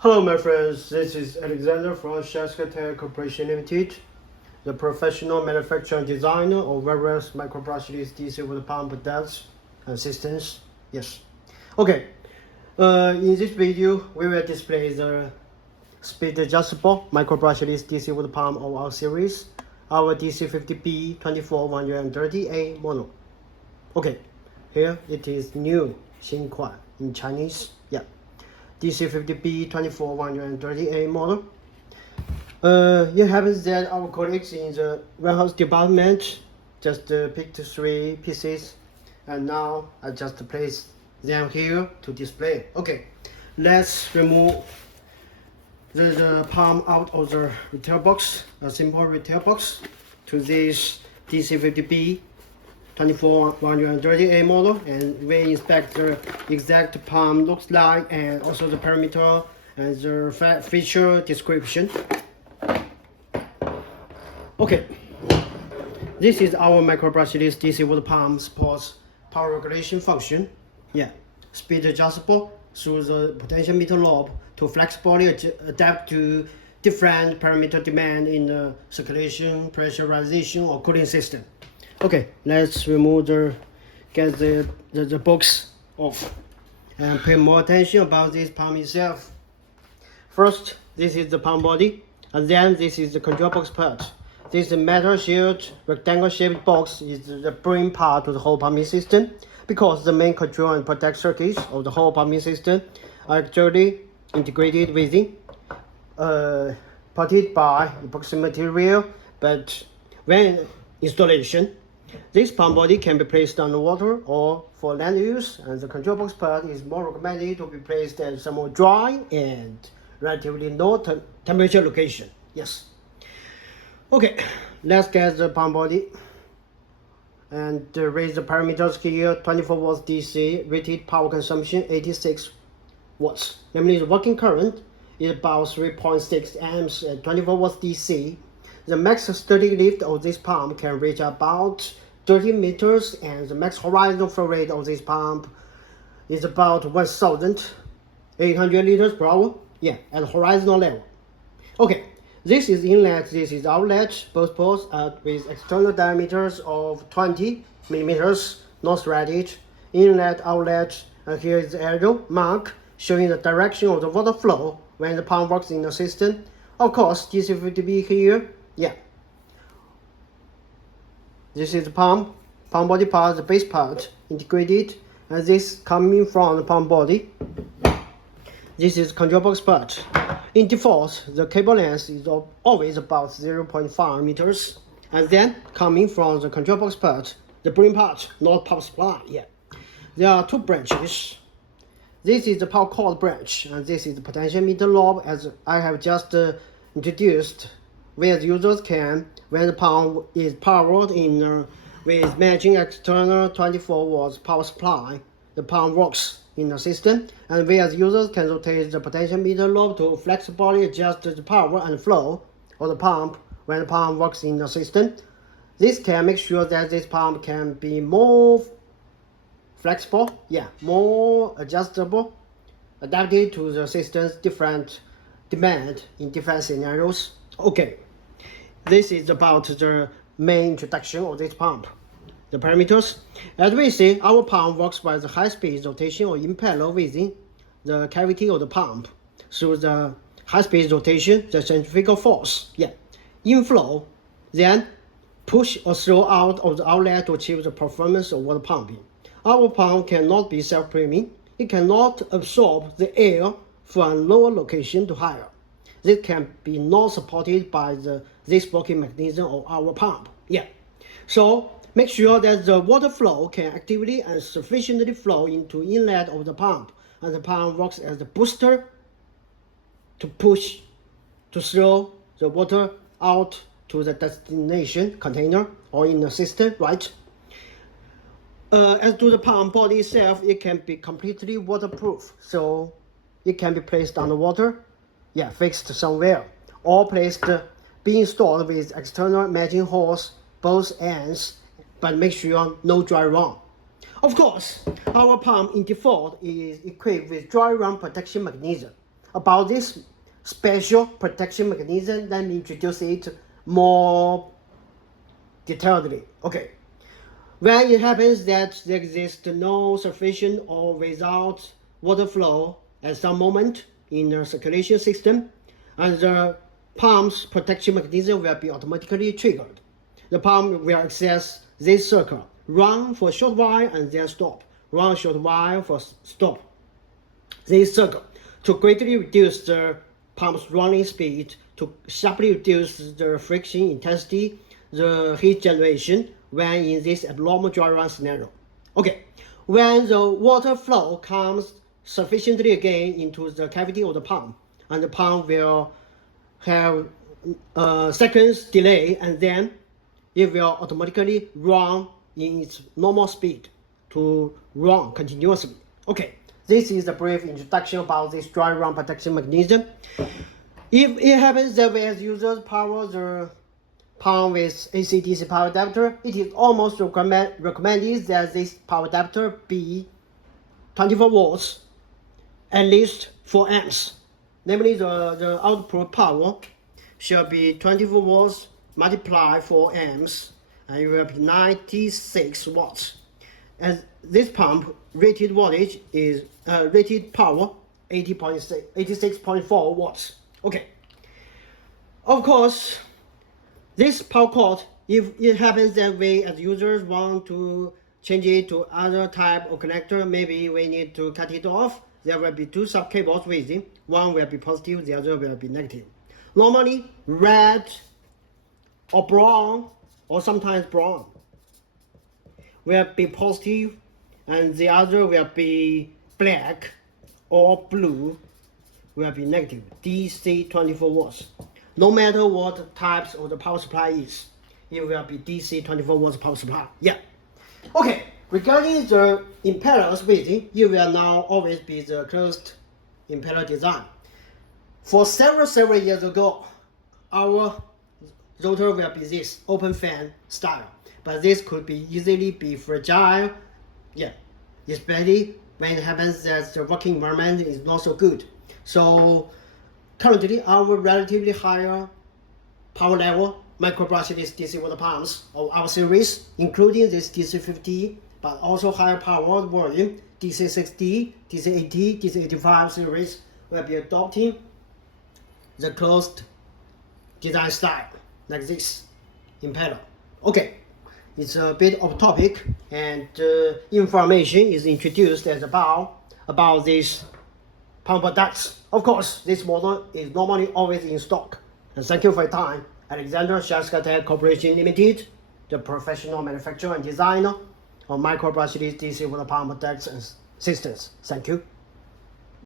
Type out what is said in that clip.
Hello my friends, this is Alexander from SHYSKY Corporation Limited, the professional manufacturer and designer of various micro-brushless DC water pump ducts and systems. Yes. Okay, in this video we will display the speed adjustable micro-brushless DC water pump of our series, our DC50B-24130A model. Okay, here it is new 新款 in Chinese. Yeah. DC50B-24130A model. It happens that our colleagues in the warehouse department just picked 3 pieces, and now I just place them here to display. Okay, let's remove the pump out of the retail box, a simple retail box, to this DC50B-24130A model, and we inspect the exact pump looks like and also the parameter and the feature description. Okay, this is our micro brushless DC water pump supports power regulation function. Yeah, speed adjustable through the potentiometer knob to flexibly adapt to different parameter demand in the circulation, pressurization or cooling system. Okay, let's get the box off and pay more attention about this pump itself. First, this is the pump body, and then this is the control box part. This metal shield rectangle shaped box is the brain part of the whole pumping system, because the main control and protect circuits of the whole pumping system are actually integrated within, parted by epoxy material. But when installation, this pump body can be placed underwater or for land use, and the control box part is more recommended to be placed at some more dry and relatively low temperature location. Yes. Okay, let's get the pump body and raise the parameters here. 24 volts DC, rated power consumption 86 watts. Namely, the working current is about 3.6 amps at 24 volts DC. The max static lift of this pump can reach about 30 meters, and the max horizontal flow rate of this pump is about 1,800 liters per hour. Yeah, at horizontal level. Okay, this is inlet, this is outlet, both poles are with external diameters of 20 millimeters, not threaded. Inlet, outlet, and here is the arrow mark showing the direction of the water flow when the pump works in the system. Of course, DC50B here. Yeah, this is the pump body part, the base part integrated, and this coming from the pump body. This is control box part. In default, the cable length is always about 0.5 meters, and then coming from the control box part, the brain part, not power supply. Yeah, there are 2 branches. This is the power cord branch, and this is the potentiometer knob, as I have just introduced, where the users can, when the pump is powered in with matching external 24 volts power supply, the pump works in the system, and where the users can rotate the potentiometer knob to flexibly adjust the power and flow of the pump when the pump works in the system. This can make sure that this pump can be more flexible, yeah, more adjustable, adapted to the system's different demand in different scenarios. Okay, this is about the main introduction of this pump. The parameters. As we see, our pump works by the high-speed rotation or impeller within the cavity of the pump. Through the high-speed rotation, the centrifugal force, yeah, inflow, then push or throw out of the outlet to achieve the performance of water pumping. Our pump cannot be self-priming. It cannot absorb the air from lower location to higher. This can be not supported by this working mechanism of our pump. Yeah. So make sure that the water flow can actively and sufficiently flow into inlet of the pump, and the pump works as the booster to push, to throw the water out to the destination container or in the system, right? As to the pump body itself, it can be completely waterproof, so it can be placed underwater, yeah, fixed somewhere, or be installed with external matching holes both ends, but make sure no dry run. Of course, our pump in default is equipped with dry run protection mechanism. about this special protection mechanism, let me introduce it more detailedly. Okay. When it happens that there exists no sufficient or without water flow at some moment in the circulation system, and the pump's protection mechanism will be automatically triggered. The pump will access this circle, run for a short while and then stop, run a short while for stop this circle to greatly reduce the pump's running speed, to sharply reduce the friction intensity, the heat generation when in this abnormal dry run scenario. Okay, when the water flow comes sufficiently again into the cavity of the pump, and the pump will have seconds delay, and then it will automatically run in its normal speed to run continuously. Okay, this is a brief introduction about this dry run protection mechanism. If it happens that we as users power the pump with AC/DC power adapter, it is almost recommended that this power adapter be 24 volts, at least 4 amps. Namely, the output power should be 24 volts multiplied 4 amps, and it will be 96 watts. As this pump rated voltage is rated power 86.4 watts. Okay. Of course, this power cord, if it happens that we as users want to change it to other type of connector, maybe we need to cut it off. There will be 2 sub cables with it. One will be positive, the other will be negative. Normally, red or brown, or sometimes brown, will be positive, and the other will be black or blue, will be negative, DC 24 volts. No matter what types of the power supply is, it will be DC 24 volts power supply. Yeah. Okay, regarding the impellers within, it will now always be the closed impeller design. For several years ago, our rotor will be this open fan style, but this could be easily be fragile. Yeah, especially when it happens that the working environment is not so good. So currently, our relatively higher power level micro brushless DC water pumps of our series, including this DC50, but also higher power volume DC60, DC80, DC85 series, will be adopting the closed design style like this impeller. Okay, it's a bit off topic, and information is introduced as about this pump ducts. Of course, this model is normally always in stock. And thank you for your time. Alexander SHYSKY Corporation Limited, the professional manufacturer and designer of micro brushless DC water pump ducts and systems. Thank you.